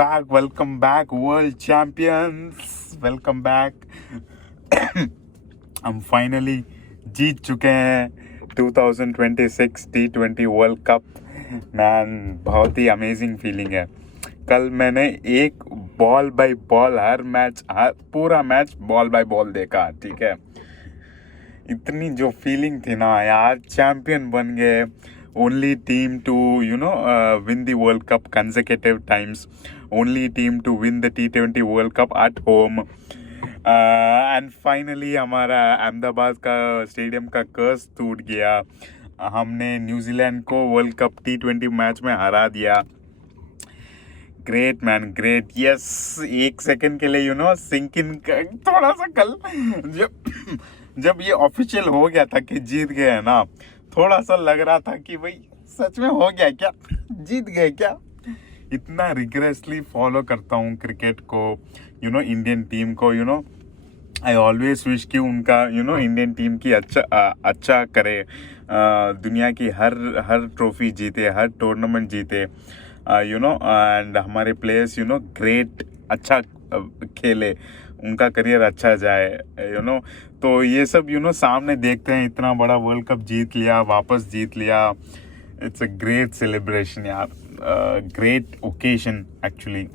welcome back, world champions. Welcome back. हम finally जीत चुके हैं 2026 T20 वर्ल्ड कप। मैन, बहुत ही अमेजिंग फीलिंग है। कल मैंने एक बॉल बाय बॉल पूरा मैच बॉल बाय बॉल देखा, ठीक है। इतनी जो फीलिंग थी ना यार, चैंपियन बन गए। only team to win the World Cup consecutive times, only team to win the T20 World Cup at home, and finally हमारा अहमदाबाद का स्टेडियम का कर्स टूट गया। हमने न्यूजीलैंड को वर्ल्ड कप T20 मैच में हरा दिया। Great man, great. यस, एक सेकंड के लिए सिंक इन थोड़ा सा कल जब ये ऑफिशियल हो गया था कि जीत गए हैं ना, थोड़ा सा लग रहा था कि भाई सच में हो गया क्या, जीत गए क्या। इतना रिग्रेसली फॉलो करता हूँ क्रिकेट को, इंडियन टीम को। आई ऑलवेज विश कि उनका इंडियन टीम की अच्छा करे, दुनिया की हर ट्रॉफी जीते, हर टूर्नामेंट जीते, एंड हमारे प्लेयर्स ग्रेट अच्छा खेले, उनका करियर अच्छा जाए। तो ये सब सामने देखते हैं, इतना बड़ा वर्ल्ड कप जीत लिया, वापस जीत लिया। इट्स अ ग्रेट सेलिब्रेशन यार, ग्रेट ओकेजन एक्चुअली।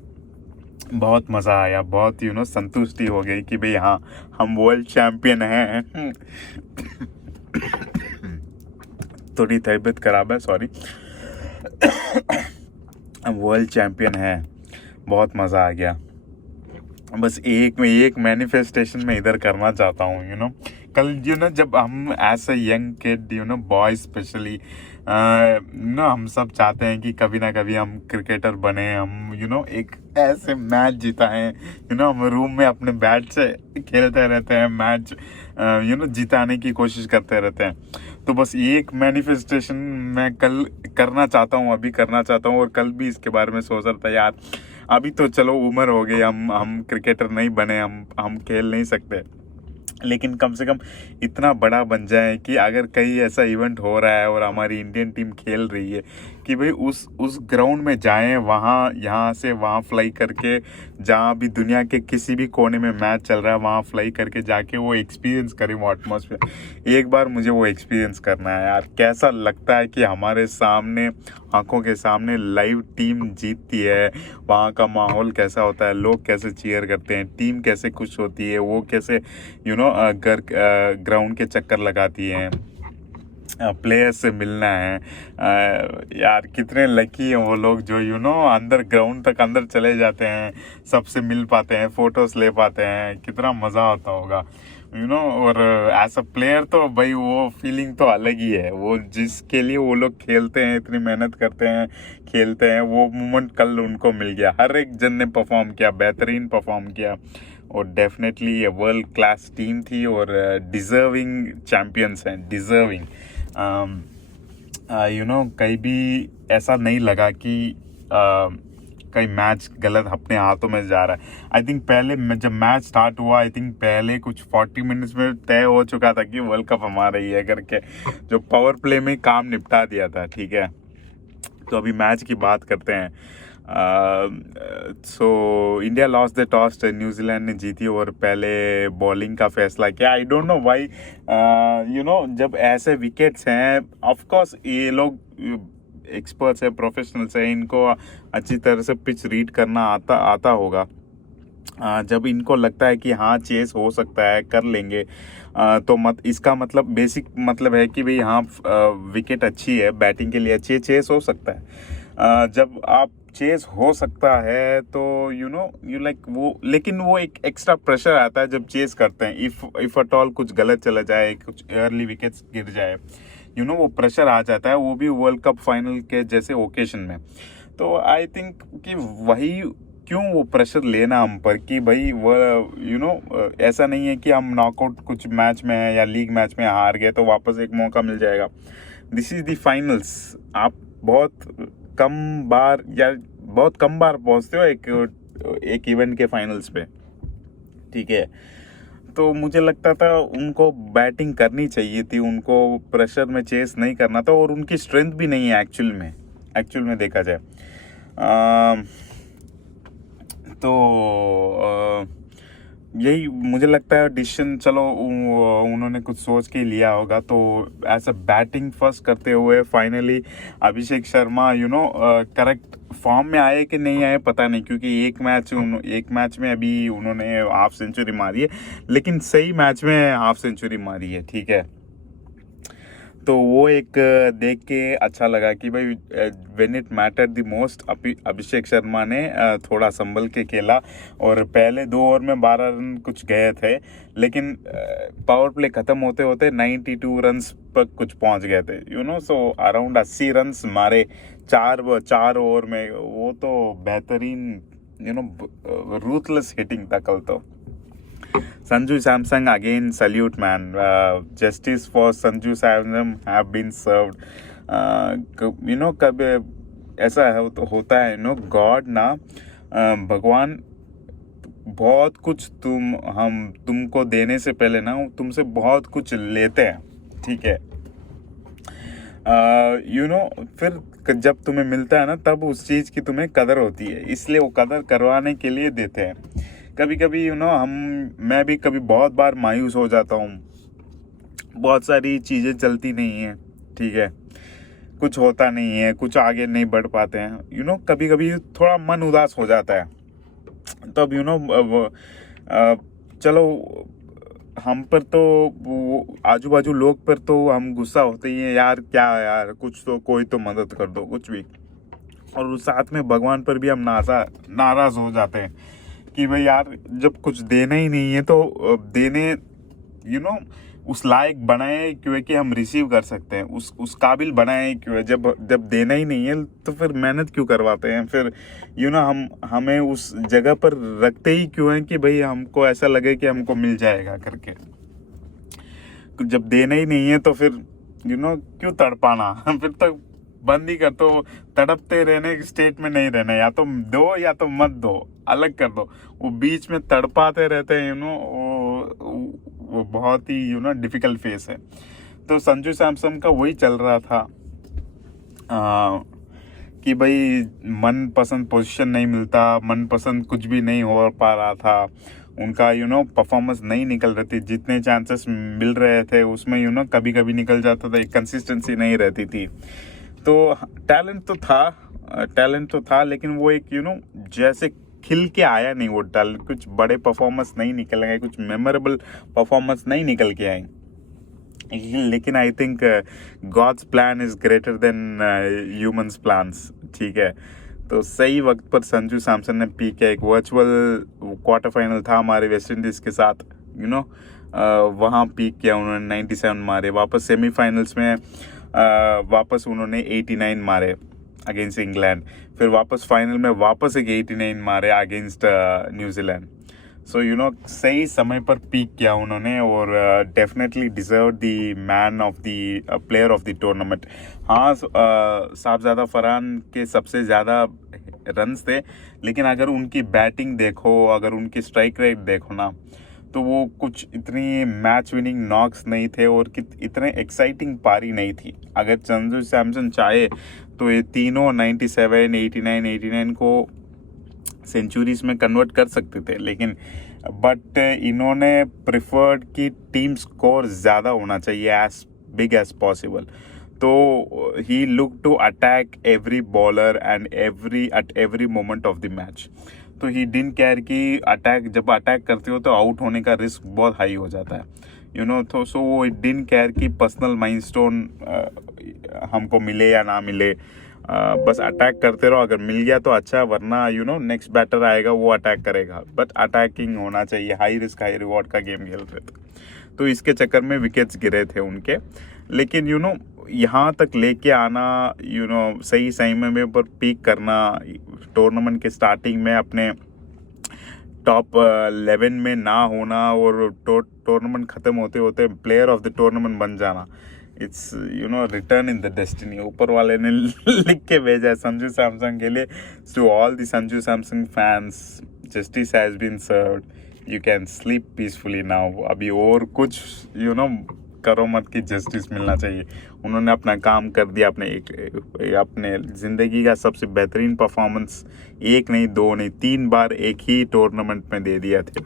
बहुत मज़ा आया, बहुत संतुष्टि हो गई कि भाई हाँ, हम वर्ल्ड चैम्पियन हैं। थोड़ी तबीयत खराब है, सॉरी। हम वर्ल्ड चैम्पियन हैं, बहुत मज़ा आ गया। बस एक मैनिफेस्टेशन में इधर करना चाहता हूँ। कल जब हम as a young kid boy specially हम सब चाहते हैं कि कभी ना कभी हम क्रिकेटर बने, हम एक ऐसे मैच जीता है। हम रूम में अपने बैट से खेलते रहते हैं, मैच जिताने की कोशिश करते रहते हैं। तो बस एक मैनिफेस्टेशन मैं कल करना चाहता हूँ, अभी करना चाहता हूँ। और कल भी इसके बारे में सोच रहा था यार, अभी तो चलो उम्र हो गई, हम क्रिकेटर नहीं बने, हम खेल नहीं सकते, लेकिन कम से कम इतना बड़ा बन जाए कि अगर कहीं ऐसा इवेंट हो रहा है और हमारी इंडियन टीम खेल रही है कि भाई उस ग्राउंड में जाएं, वहाँ यहाँ से वहाँ फ्लाई करके, जहाँ भी दुनिया के किसी भी कोने में मैच चल रहा है वहाँ फ्लाई करके जाके वो एक्सपीरियंस करें, वो एटमॉस्फेयर। एक बार मुझे वो एक्सपीरियंस करना है यार। कैसा लगता है कि हमारे सामने, आंखों के सामने लाइव टीम जीतती है, वहाँ का माहौल कैसा होता है, लोग कैसे चीयर करते हैं, टीम कैसे खुश होती है, वो कैसे ग्राउंड के चक्कर लगाती हैं, प्लेयर्स से मिलना है। यार कितने लकी हैं वो लोग जो अंदर ग्राउंड तक अंदर चले जाते हैं, सबसे मिल पाते हैं, फोटोज ले पाते हैं। कितना मज़ा आता होगा और एज अ प्लेयर तो भाई वो फीलिंग तो अलग ही है। वो जिसके लिए वो लोग खेलते हैं, इतनी मेहनत करते हैं, खेलते हैं, वो मोमेंट कल उनको मिल गया। हर एक जन ने परफॉर्म किया, बेहतरीन परफॉर्म किया, और डेफिनेटली ये वर्ल्ड क्लास टीम थी और डिज़र्विंग चैम्पियंस हैं, डिज़र्विंग। कहीं भी ऐसा नहीं लगा कि कहीं मैच गलत अपने हाथों में जा रहा है। आई थिंक पहले जब मैच स्टार्ट हुआ, आई थिंक पहले कुछ 40 मिनट्स में तय हो चुका था कि वर्ल्ड कप हमारा ही है करके, जो पावर प्ले में काम निपटा दिया था, ठीक है। तो अभी मैच की बात करते हैं। So India lost the toss, New Zealand ने जीती और पहले बॉलिंग का फैसला किया। आई डोंट नो व्हाई, जब ऐसे विकेट्स हैं, ऑफ कोर्स ये लोग एक्सपर्ट्स है, प्रोफेशनल्स है, इनको अच्छी तरह से पिच रीड करना आता होगा। जब इनको लगता है कि हाँ चेस हो सकता है, कर लेंगे, तो इसका मतलब बेसिक मतलब है कि भाई हाँ विकेट अच्छी है, बैटिंग के लिए अच्छी है, चेस हो सकता है। जब आप चेस हो सकता है तो यू लाइक वो, लेकिन वो एक एक्स्ट्रा प्रेशर आता है जब चेस करते हैं। इफ एट ऑल कुछ गलत चला जाए, कुछ अर्ली विकेट्स गिर जाए, वो प्रेशर आ जाता है, वो भी वर्ल्ड कप फाइनल के जैसे ओकेशन में। तो आई थिंक कि वही क्यों वो प्रेशर लेना हम पर कि भाई वो ऐसा नहीं है कि हम नॉकआउट कुछ मैच में है या लीग मैच में हार गए तो वापस एक मौका मिल जाएगा। This is the finals. आप बहुत कम बार पहुंचते हो एक इवेंट के फाइनल्स पे, ठीक है। तो मुझे लगता था उनको बैटिंग करनी चाहिए थी, उनको प्रेशर में चेस नहीं करना था, और उनकी स्ट्रेंथ भी नहीं है एक्चुअल में देखा जाए। तो यही मुझे लगता है डिसीजन, चलो उन्होंने कुछ सोच के लिया होगा। तो ऐसा बैटिंग फर्स्ट करते हुए finally Abhishek Sharma correct form में आए कि नहीं आए पता नहीं, क्योंकि एक मैच में अभी उन्होंने हाफ सेंचुरी मारी है, लेकिन सही मैच में हाफ सेंचुरी मारी है, ठीक है। तो वो एक देख के अच्छा लगा कि भाई when it matter the most Abhishek Sharma ने थोड़ा संभल के खेला, और पहले 2 ओवर में 12 रन कुछ गए थे, लेकिन पावर प्ले खत्म होते होते 92 रन्स पर कुछ पहुंच गए थे, सो अराउंड 80 रन्स मारे 4 ओवर में। वो तो बेहतरीन रूथलेस हिटिंग था कल तो। Sanju Samsung again salute man. Justice for Sanju Samsung have been served. कभी ऐसा है तो होता है गॉड ना, भगवान बहुत कुछ तुमको देने से पहले ना तुमसे बहुत कुछ लेते हैं, ठीक है। फिर जब तुम्हें मिलता है ना तब उस चीज़ की तुम्हें कदर होती है, इसलिए वो कदर करवाने के लिए देते हैं। कभी कभी मैं भी कभी बहुत बार मायूस हो जाता हूँ, बहुत सारी चीज़ें चलती नहीं हैं, ठीक है, कुछ होता नहीं है, कुछ आगे नहीं बढ़ पाते हैं, कभी कभी थोड़ा मन उदास हो जाता है। तब चलो हम पर तो आजू बाजू लोग पर तो हम गुस्सा होते ही हैं, यार क्या यार, कुछ तो कोई तो मदद कर दो, कुछ भी। और साथ में भगवान पर भी हम नाराज़ हो जाते हैं कि भाई यार जब कुछ देना ही नहीं है तो देने उस लायक बनाए क्यों कि हम रिसीव कर सकते हैं, उस काबिल बनाए क्यों। जब देना ही नहीं है तो फिर मेहनत क्यों करवाते हैं, फिर हमें उस जगह पर रखते ही क्यों हैं कि भाई हमको ऐसा लगे कि हमको मिल जाएगा करके। जब देना ही नहीं है तो फिर क्यों तड़पाना फिर तो बंद ही कर दो, तड़पते रहने के स्टेट में नहीं रहना, या तो दो या तो मत दो, अलग कर दो। वो बीच में तड़पाते रहते हैं वो बहुत ही डिफिकल्ट फेस है। तो संजू सैमसन का वही चल रहा था कि भाई मन पसंद पोजीशन नहीं मिलता, मन पसंद कुछ भी नहीं हो पा रहा था उनका, परफॉर्मेंस नहीं निकल रही थी, जितने चांसेस मिल रहे थे उसमें कभी कभी निकल जाता था, एक कंसिस्टेंसी नहीं रहती थी। तो टैलेंट तो था लेकिन वो एक जैसे खिल के आया नहीं वो टैलेंट, कुछ बड़े परफॉर्मेंस नहीं निकल गए, कुछ मेमोरेबल परफॉर्मेंस नहीं निकल के आए। लेकिन I think God's plan is greater than humans plans, ठीक है। तो सही वक्त पर संजू सैमसन ने पीक किया। एक वर्चुअल क्वार्टर फाइनल था हमारे वेस्ट इंडीज़ के साथ, वहाँ पीक किया उन्होंने, 97 मारे। वापस सेमीफाइनल्स में वापस उन्होंने 89 मारे अगेंस्ट इंग्लैंड, फिर वापस फाइनल में वापस एक 89 मारे अगेंस्ट न्यूजीलैंड। सो सही समय पर पीक किया उन्होंने, और definitely deserve the man of the player of the tournament. हाँ, साहबजादा फरहान के सबसे ज़्यादा रन्स थे, लेकिन अगर उनकी बैटिंग देखो, अगर उनकी स्ट्राइक रेट देखो ना, तो वो कुछ इतनी मैच विनिंग नॉक्स नहीं थे और इतने एक्साइटिंग पारी नहीं थी। अगर संजू सैमसन चाहे तो ये तीनों 97, 89 को सेंचुरीज में कन्वर्ट कर सकते थे, लेकिन बट इन्होंने प्रिफर्ड कि टीम स्कोर ज़्यादा होना चाहिए, एज बिग एज पॉसिबल। तो he look to attack every bowler and at every moment of the match. तो ही डिडंट केयर कि जब अटैक करते हो तो आउट होने का रिस्क बहुत हाई हो जाता है, तो सो वो डिडंट केयर कि पर्सनल माइलस्टोन हमको मिले या ना मिले, बस अटैक करते रहो, अगर मिल गया तो अच्छा, वरना नेक्स्ट बैटर आएगा वो अटैक करेगा, बट अटैकिंग होना चाहिए। हाई रिस्क हाई रिवॉर्ड का गेम खेल रहे थे, तो इसके चक्कर में विकेट्स गिरे थे उनके। लेकिन यहाँ तक लेके आना, सही समय पर पीक करना, टूर्नामेंट के स्टार्टिंग में अपने टॉप 11 में ना होना और टूर्नामेंट ख़त्म होते होते प्लेयर ऑफ द टूर्नामेंट बन जाना, it's return in the destiny. ऊपर वाले ने लिख के भेजा है संजू सैमसन के लिए। To all the Sanju Samson fans, justice has been served, you can sleep peacefully now. अभी और कुछ करो मत कि जस्टिस मिलना चाहिए। उन्होंने अपना काम कर दिया, अपने ज़िंदगी का सबसे बेहतरीन परफॉर्मेंस, एक नहीं, दो नहीं, 3 बार एक ही टूर्नामेंट में दे दिया थे।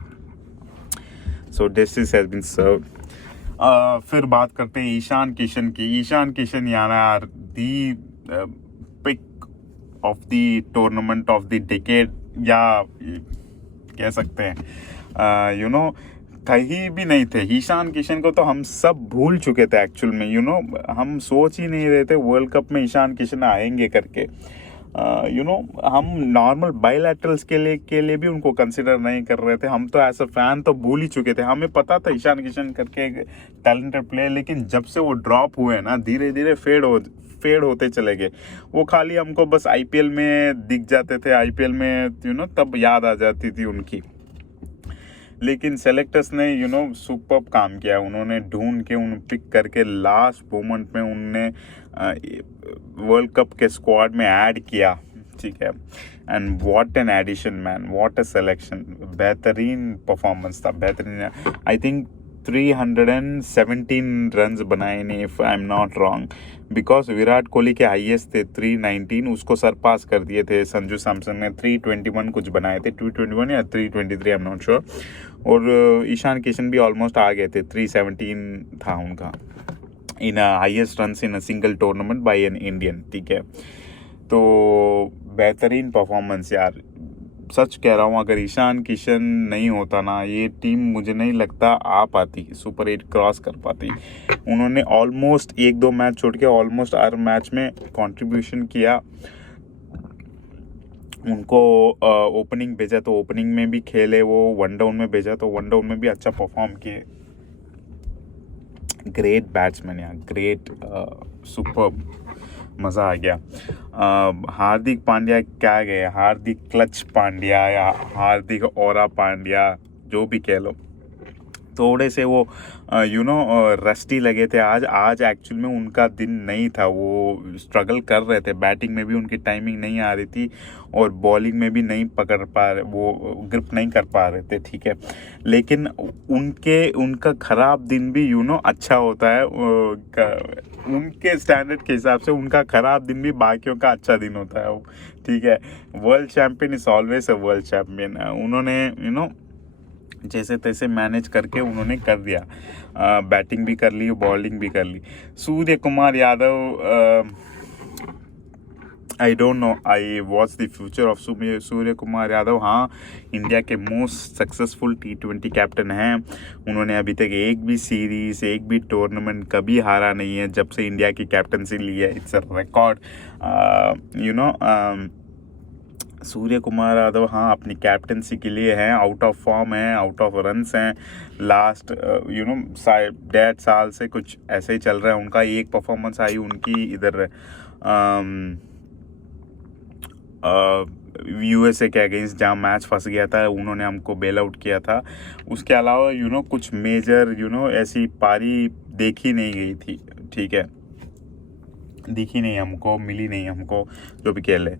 सो जस्टिस हैज़ बीन सर्व्ड। फिर बात करते हैं ईशान किशन की। ईशान किशन यार the pick of the tournament of the decade, या कह सकते हैं कहीं भी नहीं थे। ईशान किशन को तो हम सब भूल चुके थे एक्चुअल में। हम सोच ही नहीं रहे थे वर्ल्ड कप में ईशान किशन आएंगे करके। हम नॉर्मल बायलैटरल्स के लिए भी उनको कंसिडर नहीं कर रहे थे। हम तो एज अ फैन तो भूल ही चुके थे। हमें पता था ईशान किशन करके एक टैलेंटेड प्लेयर, लेकिन जब से वो ड्रॉप हुए ना, धीरे धीरे फेड होते चले गए। वो खाली हमको बस आईपीएल में दिख जाते थे, आईपीएल में तब याद आ जाती थी उनकी। लेकिन सेलेक्टर्स ने सुपर्ब काम किया। उन्होंने ढूंढ के उन पिक करके लास्ट मोमेंट में उनने वर्ल्ड कप के स्क्वाड में ऐड किया, ठीक है। And what an addition man, what a selection, बेहतरीन परफॉर्मेंस था, बेहतरीन। आई थिंक 317 रन्स बनाए ने, if I am not wrong, because Virat Kohli के हाईएस्ट थे 319, उसको सरपास कर दिए थे संजू सैमसन ने। 321 कुछ बनाए थे, 221 या 323, आई एम नॉट श्योर। और ईशान किशन भी ऑलमोस्ट आ गए थे, 317 था उनका in highest runs in a single tournament by an Indian, ठीक है। तो बेहतरीन परफॉर्मेंस यार, सच कह रहा हूँ। अगर ईशान किशन नहीं होता ना, ये टीम मुझे नहीं लगता आ पाती, सुपर 8 क्रॉस कर पाती। उन्होंने ऑलमोस्ट 1-2 मैच छोड़ के ऑलमोस्ट हर मैच में कंट्रीब्यूशन किया। उनको ओपनिंग भेजा तो ओपनिंग में भी खेले, वो वन डाउन में भेजा तो वन डाउन में भी अच्छा परफॉर्म किए। ग्रेट बैट्समैन यार, ग्रेट, सुपर्ब, मज़ा आ गया। हार्दिक पांड्या क्या गए, हार्दिक क्लच पांड्या या हार्दिक ओरा पांड्या, जो भी कह लो, थोड़े से वो रस्टी लगे थे आज एक्चुअल में उनका दिन नहीं था। वो स्ट्रगल कर रहे थे, बैटिंग में भी उनकी टाइमिंग नहीं आ रही थी और बॉलिंग में भी नहीं पकड़ पा रहे, वो ग्रिप नहीं कर पा रहे थे, ठीक है। लेकिन उनका ख़राब दिन भी अच्छा होता है। उनके स्टैंडर्ड के हिसाब से उनका ख़राब दिन भी बाकियों का अच्छा दिन होता है, ठीक है। World champion is always a world champion. उन्होंने जैसे तैसे मैनेज करके उन्होंने कर दिया, बैटिंग भी कर ली, बॉलिंग भी कर ली। Suryakumar Yadav, I don't know I watch the future of Suryakumar Yadav. हाँ, इंडिया के मोस्ट सक्सेसफुल T20 कैप्टन हैं। उन्होंने अभी तक एक भी सीरीज, एक भी टूर्नामेंट कभी हारा नहीं है जब से इंडिया की कैप्टनसी ली है। It's a record, Surya Kumar Yadav हाँ अपनी कैप्टनसी के लिए हैं, आउट ऑफ फॉर्म हैं, आउट ऑफ रन्स हैं। लास्ट 1.5 साल से कुछ ऐसे ही चल रहा है उनका। एक परफॉर्मेंस आई उनकी इधर USA के अगेंस्ट, जहाँ मैच फंस गया था, उन्होंने हमको बेल आउट किया था। उसके अलावा कुछ मेजर ऐसी पारी देखी नहीं गई थी, ठीक है, दिखी नहीं हमको, मिली नहीं हमको, जो भी खेले।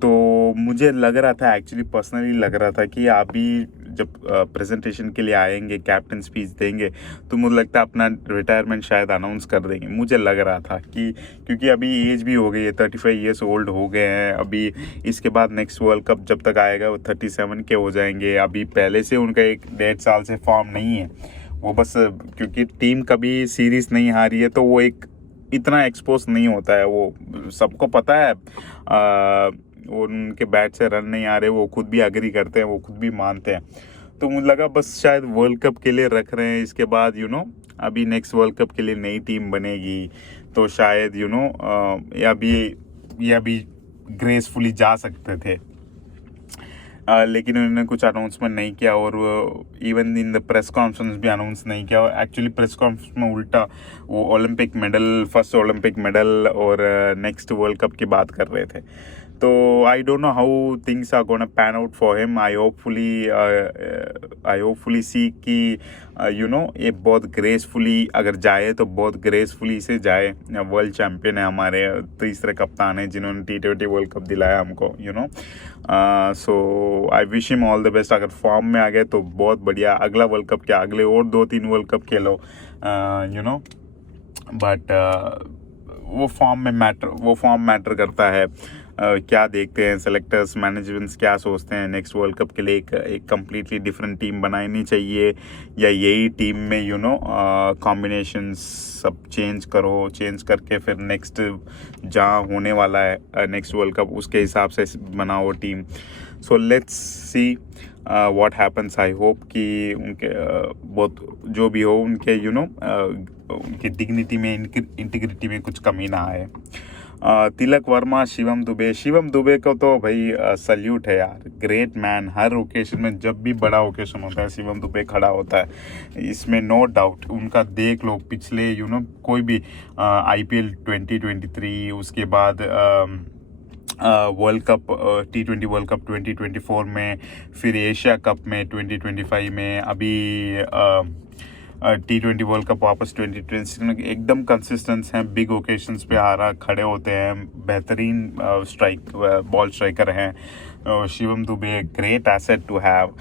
तो मुझे लग रहा था, एक्चुअली पर्सनली लग रहा था कि अभी जब प्रेजेंटेशन के लिए आएंगे, कैप्टन स्पीच देंगे, तो मुझे लगता है अपना रिटायरमेंट शायद अनाउंस कर देंगे। मुझे लग रहा था कि क्योंकि अभी एज भी हो गई है, 35 ईयर्स ओल्ड हो गए हैं। अभी इसके बाद नेक्स्ट वर्ल्ड कप जब तक आएगा वो 37 के हो जाएंगे। अभी पहले से उनका 1.5 साल से फॉर्म नहीं है, वो बस क्योंकि टीम कभी सीरीज नहीं हारी है तो वो एक इतना एक्सपोज नहीं होता है। वो सबको पता है, उनके बैट से रन नहीं आ रहे, वो खुद भी एग्री करते हैं, वो खुद भी मानते हैं। तो मुझे लगा बस शायद वर्ल्ड कप के लिए रख रहे हैं। इसके बाद अभी नेक्स्ट वर्ल्ड कप के लिए नई टीम बनेगी तो शायद या भी ग्रेसफुली जा सकते थे। लेकिन उन्होंने कुछ अनाउंसमेंट नहीं किया और even in the press conference भी अनाउंस नहीं किया। एक्चुअली प्रेस कॉन्फ्रेंस में उल्टा वो Olympic medal, first Olympic medal और नेक्स्ट वर्ल्ड कप की बात कर रहे थे। तो I don't know how things are gonna pan out for him. I hopefully see कि ये बहुत ग्रेसफुली अगर जाए तो बहुत ग्रेसफुली से जाए. वर्ल्ड चैम्पियन है हमारे, तीसरे कप्तान है जिन्होंने T20 वर्ल्ड कप दिलाया हमको. So I wish him all the best. अगर फॉर्म में आ गए तो बहुत बढ़िया. अगला वर्ल्ड कप क्या, अगले और 2-3 वर्ल्ड कप खेलो. बट वो फॉर्म मैटर करता है. क्या देखते हैं सेलेक्टर्स, मैनेजमेंट्स क्या सोचते हैं नेक्स्ट वर्ल्ड कप के लिए. एक कम्प्लीटली डिफरेंट टीम बनानी चाहिए या यही टीम में कॉम्बिनेशंस सब चेंज करके फिर नेक्स्ट जहाँ होने वाला है नेक्स्ट वर्ल्ड कप उसके हिसाब से बनाओ team. So let's see what happens. I hope कि उनके बहुत जो भी हो उनके उनकी डिग्निटी में, इंटीग्रिटी में कुछ कमी ना आए. तिलक वर्मा, शिवम दुबे को तो भाई सल्यूट है यार. Great man. हर ओकेशन में जब भी बड़ा ओकेशन होता है शिवम दुबे खड़ा होता है, इसमें नो डाउट. उनका देख लो पिछले कोई भी IPL 2023, उसके बाद world cup T20 world cup 2024 में, फिर एशिया कप में 2025 में, अभी T20 वर्ल्ड कप वापस 2020 में एकदम कंसिस्टेंस हैं. बिग ओकेशंस पे खड़े होते हैं. बेहतरीन बॉल स्ट्राइकर हैं. Shivam Dube great asset to have.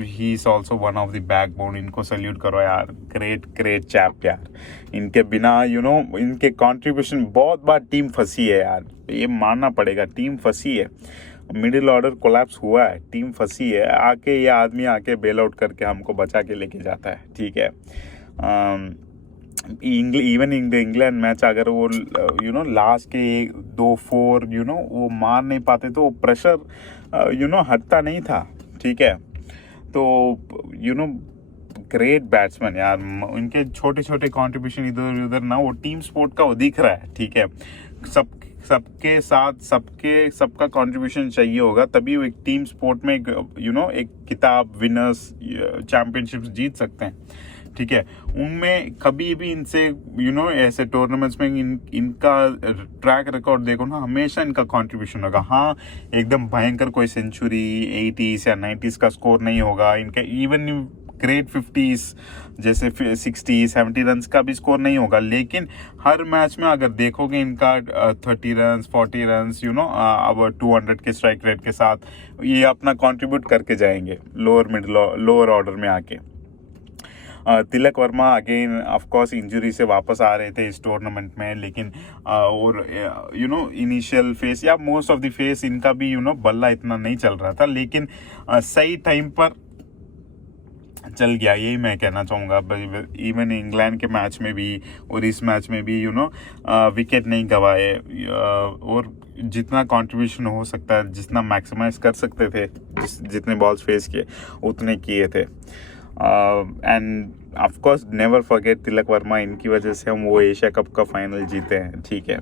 He is also one of the backbone. इनको सल्यूट करो यार. ग्रेट चैप यार. इनके बिना इनके कंट्रीब्यूशन, बहुत बार टीम फंसी है यार, ये मानना पड़ेगा. टीम फंसी है, मिडिल ऑर्डर कोलैप्स हुआ है, टीम फंसी है. ये आदमी आके बेल आउट करके हमको बचा के लेके जाता है. ठीक है. इवन इंग्लैंड मैच अगर वो लास्ट के 2-4 वो मार नहीं पाते तो प्रेशर हटता नहीं था. ठीक है. तो ग्रेट बैट्समैन यार. उनके छोटे कंट्रीब्यूशन इधर उधर ना, वो टीम स्पोर्ट का वो दिख रहा है. ठीक है. सबके साथ सबका कंट्रीब्यूशन चाहिए होगा, तभी वो एक टीम स्पोर्ट में एक किताब विनर्स चैंपियनशिप्स जीत सकते हैं. ठीक है. उनमें कभी भी इनसे ऐसे टूर्नामेंट्स में इनका ट्रैक रिकॉर्ड देखो ना, हमेशा इनका कंट्रीब्यूशन होगा. हाँ, एकदम भयंकर कोई सेंचुरी 80s या 90s का स्कोर नहीं होगा इनके. इवन ग्रेट 50s जैसे 60-70 रन का भी स्कोर नहीं होगा, लेकिन हर मैच में अगर देखोगे इनका 30 रन 40 रन अब 200 के स्ट्राइक रेट के साथ ये अपना कंट्रीब्यूट करके जाएंगे लोअर ऑर्डर में आके. Tilak Varma again of course injury से वापस आ रहे थे इस टूर्नामेंट में, लेकिन और इनिशियल फेस या मोस्ट ऑफ द फेस इनका भी बल्ला इतना नहीं चल रहा था, लेकिन सही टाइम पर चल गया. यही मैं कहना चाहूँगा. इवन इंग्लैंड के मैच में भी और इस मैच में भी विकेट नहीं गवाए, और जितना कंट्रीब्यूशन हो सकता है, जितना मैक्सिमाइज कर सकते थे, जितने बॉल्स फेस किए उतने किए थे. And of course never forget Tilak Varma. इनकी वजह से हम वो एशिया कप का फाइनल जीते हैं. ठीक है.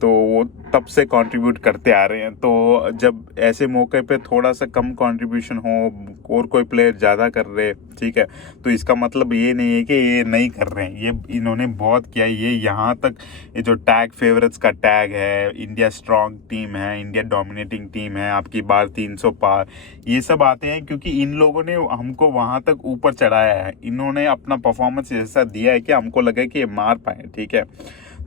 तो वो तब से कंट्रीब्यूट करते आ रहे हैं. तो जब ऐसे मौके पे थोड़ा सा कम कंट्रीब्यूशन हो और कोई प्लेयर ज़्यादा कर रहे, ठीक है, तो इसका मतलब ये नहीं है कि ये नहीं कर रहे हैं. ये इन्होंने बहुत किया. ये यहाँ तक ये जो टैग फेवरेट्स का टैग है, इंडिया स्ट्रांग टीम है, इंडिया डोमिनेटिंग टीम है, आपकी बार 300 पार, ये सब आते हैं क्योंकि इन लोगों ने हमको वहाँ तक ऊपर चढ़ाया है. इन्होंने अपना परफॉर्मेंस ऐसा दिया है कि हमको लगे कि ये मार पाए. ठीक है.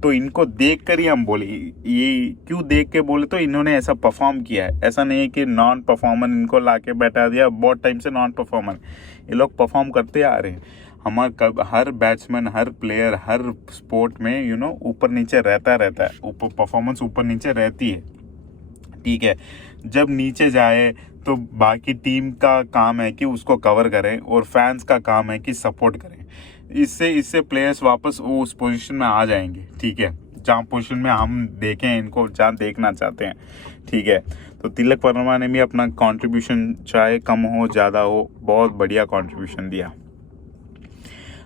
तो इनको देख कर ही हम बोले. ये क्यों देख के बोले, तो इन्होंने ऐसा परफॉर्म किया है. ऐसा नहीं है कि नॉन परफॉर्मर इनको लाके बैठा दिया. बहुत टाइम से नॉन परफॉर्मर ये लोग परफॉर्म करते आ रहे हैं. हर बैट्समैन, हर प्लेयर, हर स्पोर्ट में ऊपर नीचे रहता है. परफॉर्मेंस ऊपर नीचे रहती है. ठीक है. जब नीचे जाए तो बाकी टीम का काम है कि उसको कवर करें और फैंस का काम है कि सपोर्ट करें. इससे प्लेयर्स वापस वो उस पोजीशन में आ जाएंगे. ठीक है. जहाँ पोजीशन में हम देखें इनको, जहाँ देखना चाहते हैं. ठीक है. तो तिलक वर्मा ने भी अपना कंट्रीब्यूशन, चाहे कम हो ज़्यादा हो, बहुत बढ़िया कंट्रीब्यूशन दिया.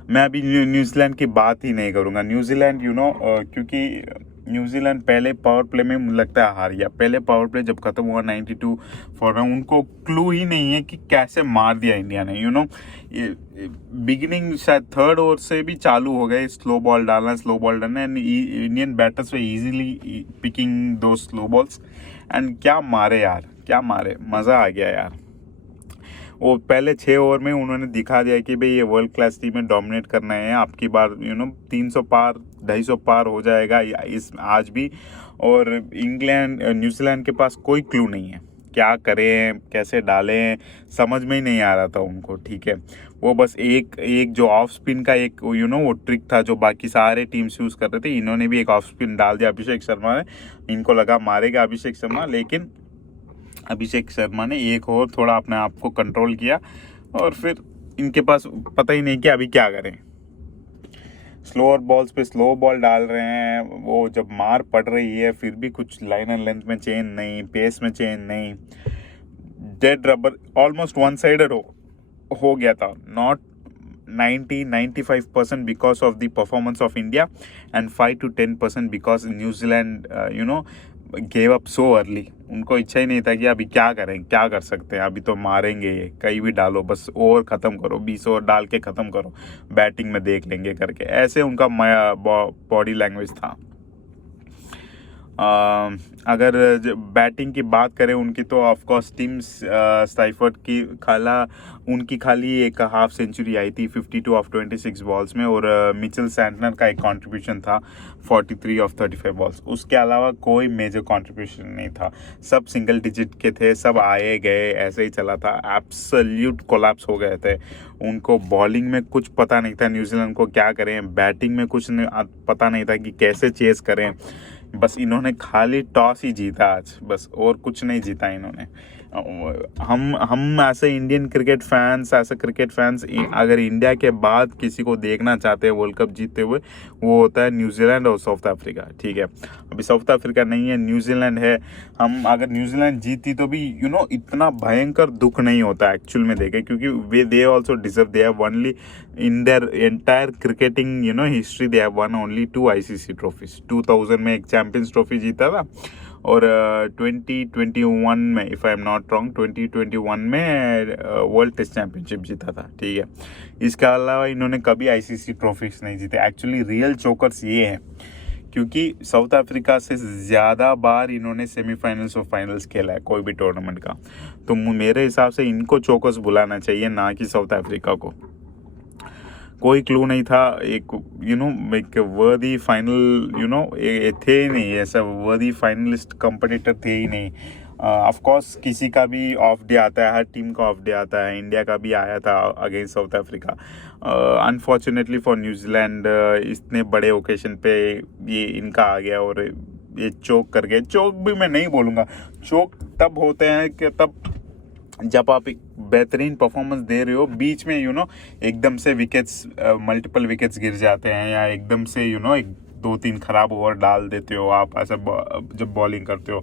मैं अभी न्यूजीलैंड की बात ही नहीं करूँगा. न्यूजीलैंड क्योंकि न्यूजीलैंड पहले पावर प्ले में मुझे लगता है हार गया। पहले पावर प्ले जब खत्म हुआ 92 फॉर रन, उनको क्लू ही नहीं है कि कैसे मार दिया इंडिया ने। बिगिनिंग शायद थर्ड ओवर से भी चालू हो गए स्लो बॉल डालना and Indian batters way easily picking दो स्लो बॉल्स एंड क्या मारे यार, क्या मारे, मज़ा आ गया यार। वो पहले 6 ओवर में उन्होंने दिखा दिया कि भाई ये वर्ल्ड क्लास टीम में डोमिनेट करना है, आपकी बार 300 पार 250 पार हो जाएगा इस आज भी। और इंग्लैंड न्यूजीलैंड के पास कोई क्लू नहीं है, क्या करें कैसे डालें, समझ में ही नहीं आ रहा था उनको। ठीक है, वो बस एक जो ऑफ स्पिन का एक वो ट्रिक था जो बाकी सारे टीम्स यूज़ कर रहे थे, इन्होंने भी एक ऑफ स्पिन डाल दिया अभिषेक शर्मा ने। इनको लगा मारेगा अभिषेक शर्मा, लेकिन अभिषेक शर्मा ने एक और थोड़ा अपने आप को कंट्रोल किया और फिर इनके पास पता ही नहीं कि अभी क्या करें। स्लोअर बॉल्स पे स्लो बॉल डाल रहे हैं, वो जब मार पड़ रही है फिर भी कुछ लाइन एंड लेंथ में चेंज नहीं, पेस में चेंज नहीं, dead rubber almost one sided हो गया था। Not 90-95% because of the performance of India and 5-10% because New Zealand gave up so early. उनको इच्छा ही नहीं था कि अभी क्या करें, क्या कर सकते हैं, अभी तो मारेंगे ये, कहीं भी डालो, बस ओवर ख़त्म करो, 20 ओवर डाल के ख़त्म करो, बैटिंग में देख लेंगे करके, ऐसे उनका बॉडी लैंग्वेज था। अगर बैटिंग की बात करें उनकी तो ऑफकोर्स टीम स्टाइफर्ड की उनकी खाली एक हाफ सेंचुरी आई थी 52 ऑफ 26 बॉल्स में, और मिचेल सैंटनर का एक कंट्रीब्यूशन था 43 ऑफ 35 बॉल्स। उसके अलावा कोई मेजर कंट्रीब्यूशन नहीं था, सब सिंगल डिजिट के थे, सब आए गए, ऐसे ही चला था। एब्सोल्यूट कोलैप्स हो गए थे। उनको बॉलिंग में कुछ पता नहीं था न्यूजीलैंड को क्या करें, बैटिंग में कुछ पता नहीं था कि कैसे चेस करें। बस इन्होंने खाली टॉस ही जीता आज, बस, और कुछ नहीं जीता इन्होंने। हम ऐसे इंडियन क्रिकेट फैंस अगर इंडिया के बाद किसी को देखना चाहते हैं वर्ल्ड कप जीतते हुए, वो होता है न्यूजीलैंड और साउथ अफ्रीका। ठीक है, अभी साउथ अफ्रीका नहीं है, न्यूजीलैंड है। हम अगर न्यूजीलैंड जीती तो भी इतना भयंकर दुख नहीं होता एक्चुअल में देखे, क्योंकि they also deserve, they have only in their entire cricketing history they have one only 2 ICC trophies. 2000 में एक चैंपियंस ट्रॉफी जीता था, और 2021 में, if I am not wrong, 2021 में वर्ल्ड टेस्ट चैंपियनशिप जीता था। ठीक है, इसके अलावा इन्होंने कभी ICC ट्रॉफीज नहीं जीते। एक्चुअली रियल चोकर्स ये हैं, क्योंकि साउथ अफ्रीका से ज़्यादा बार इन्होंने सेमीफाइनल्स और फाइनल्स खेला है कोई भी टूर्नामेंट का। तो मेरे हिसाब से इनको चोकर्स बुलाना चाहिए, ना कि साउथ अफ्रीका को। कोई क्लू नहीं था, एक एक वर्दी फाइनल थे ही नहीं, ऐसा वर्दी फाइनलिस्ट कंपटीटर थे ही नहीं। ऑफ कोर्स किसी का भी ऑफ डे आता है, हर टीम का ऑफ डे आता है, इंडिया का भी आया था against south Africa. Unfortunately for New Zealand इतने बड़े ओकेशन पे ये इनका आ गया और ये चोक कर गए। चोक भी मैं नहीं बोलूँगा, चोक तब होते हैं कि तब जब आप एक बेहतरीन परफॉर्मेंस दे रहे हो, बीच में एकदम से विकेट्स मल्टीपल विकेट्स गिर जाते हैं, या एकदम से एक 2-3 खराब ओवर डाल देते हो आप ऐसा जब बॉलिंग करते हो,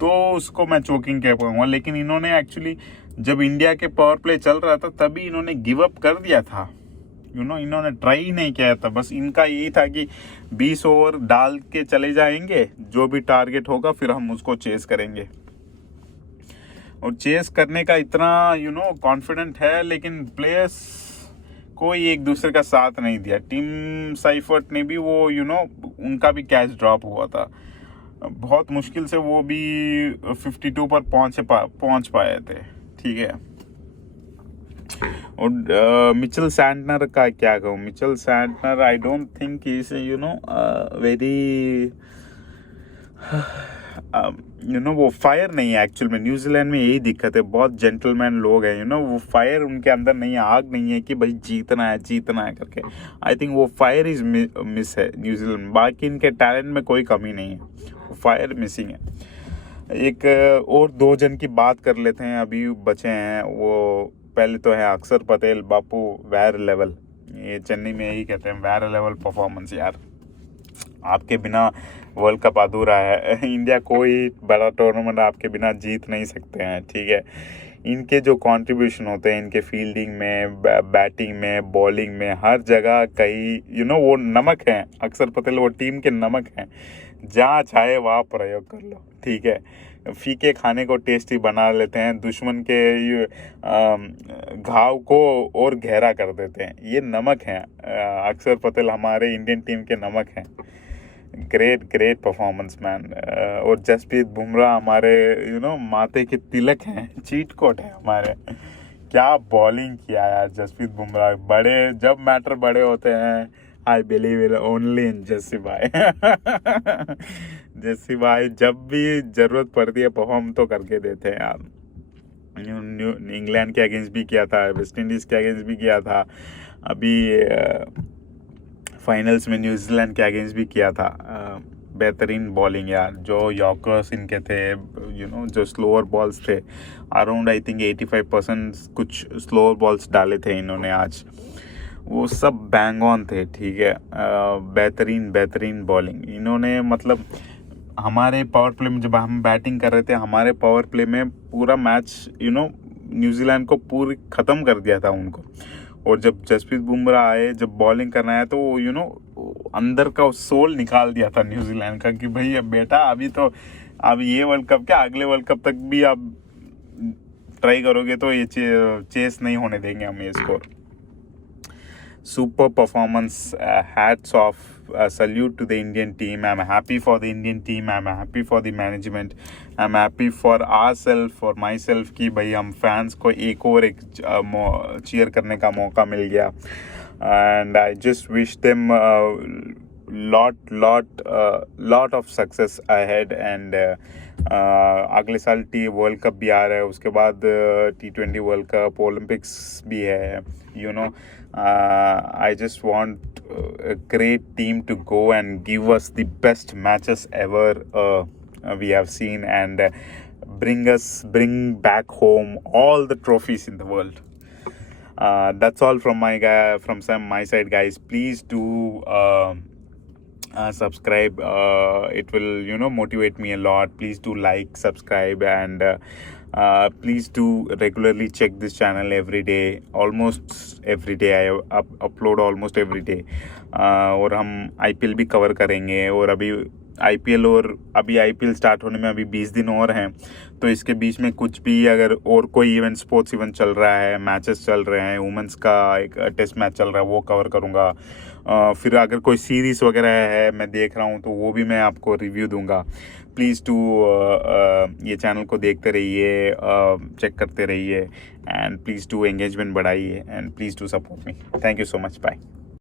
तो उसको मैं चोकिंग कह पाऊंगा। लेकिन इन्होंने एक्चुअली जब इंडिया के पावर प्ले चल रहा था तभी इन्होंने गिव अप कर दिया था। इन्होंने ट्राई ही नहीं किया था। बस इनका यही था कि 20 ओवर डाल के चले जाएंगे, जो भी टारगेट होगा फिर हम उसको चेस करेंगे। और चेस करने का इतना कॉन्फिडेंट है, लेकिन प्लेयर्स कोई एक दूसरे का साथ नहीं दिया। टीम साइफर्ट ने भी वो उनका भी कैच ड्रॉप हुआ था, बहुत मुश्किल से वो भी 52 पर पहुंच पाए थे। ठीक है, और मिचेल सैंटनर का क्या कहूँ। Mitchell Santner I don't think is very वो फायर नहीं है एक्चुअल में। न्यूजीलैंड में यही दिक्कत है, बहुत जेंटलमैन लोग हैं, वो फायर उनके अंदर नहीं है, आग नहीं है कि भाई जीतना है करके। आई थिंक वो फायर इज मिस है न्यूजीलैंड में। बाकी इनके टैलेंट में कोई कमी नहीं है, वो फायर मिसिंग है। एक और 2 जन की बात कर लेते हैं अभी बचे हैं। वो पहले तो है अक्षर पटेल, बापू वेर लेवल, ये चेन्नई में यही कहते हैं, वेर लेवल परफॉर्मेंस। यार आपके बिना वर्ल्ड कप अधूरा है। इंडिया कोई बड़ा टूर्नामेंट आपके बिना जीत नहीं सकते हैं। ठीक है, इनके जो कंट्रीब्यूशन होते हैं इनके फील्डिंग में, बैटिंग में, बॉलिंग में, हर जगह कहीं वो नमक हैं। अक्षर पटेल वो टीम के नमक हैं। जहाँ चाहे वहाँ प्रयोग कर लो, ठीक है। फीके खाने को टेस्टी बना लेते हैं, दुश्मन के घाव को और गहरा कर देते हैं। ये नमक है, अक्षर पटेल हमारे इंडियन टीम के नमक हैं। Great great performance man. और जसप्रीत बुमराह हमारे माथे के तिलक हैं, चीट कोट है हमारे। क्या बॉलिंग किया यार जसप्रीत बुमराह। बड़े जब मैटर बड़े होते हैं, I believe only in Jassi भाई। जस्सी भाई जब भी जरूरत पड़ती है परफॉर्म तो करके देते हैं यार। इंग्लैंड के अगेंस्ट भी किया था, वेस्ट इंडीज के अगेंस्ट भी किया था, अभी फाइनल्स में न्यूजीलैंड के अगेंस्ट भी किया था। बेहतरीन बॉलिंग यार। जो यॉर्कर्स इनके थे, जो स्लोअर बॉल्स थे, अराउंड आई थिंक 85% कुछ स्लोअर बॉल्स डाले थे इन्होंने आज, वो सब बैंग ऑन थे, ठीक है। बेहतरीन बेहतरीन बॉलिंग इन्होंने, मतलब हमारे पावर प्ले में जब हम बैटिंग कर रहे थे, हमारे पावर प्ले में पूरा मैच न्यूजीलैंड को पूरी ख़त्म कर दिया था उनको। और जब जसप्रीत बुमराह आए, जब बॉलिंग करना है, तो अंदर का सोल निकाल दिया था न्यूजीलैंड का कि भाई अब बेटा अब ये वर्ल्ड कप क्या, अगले वर्ल्ड कप तक भी आप ट्राई करोगे तो ये चेस नहीं होने देंगे हम ये score. Super performance, hats off, salute to the Indian team. I'm happy for the Indian team, I'm happy for the management, I'm happy for ourselves, for myself कि भाई हम फैंस को एक चीयर करने का मौका मिल गया। and I just wish them lot of success ahead। and अगले साल वर्ल्ड कप भी आ रहा है, उसके बाद T20 वर्ल्ड कप, ओलंपिक्स भी है, I just want a great team to go and give us the best matches ever we have seen, and bring back home all the trophies in the world. That's all from my side, guys. Please do subscribe. It will motivate me a lot. Please do like, subscribe, and please do regularly check this channel every day, almost every day। I upload almost every day। और हम IPL भी cover करेंगे, और अभी IPL start होने में अभी 20 दिन और हैं, तो इसके बीच में कुछ भी अगर और कोई स्पोर्ट्स इवेंट चल रहा है, मैचेस चल रहे हैं, वुमेंस का एक टेस्ट मैच चल रहा है, वो कवर करूँगा। फिर अगर कोई सीरीज़ वगैरह है मैं देख रहा हूँ, तो वो भी मैं आपको रिव्यू दूंगा। प्लीज़ टू ये चैनल को देखते रहिए, चेक करते रहिए, एंड प्लीज़ टू एंगेजमेंट बढ़ाइए, and please to support me. Thank you so much, bye.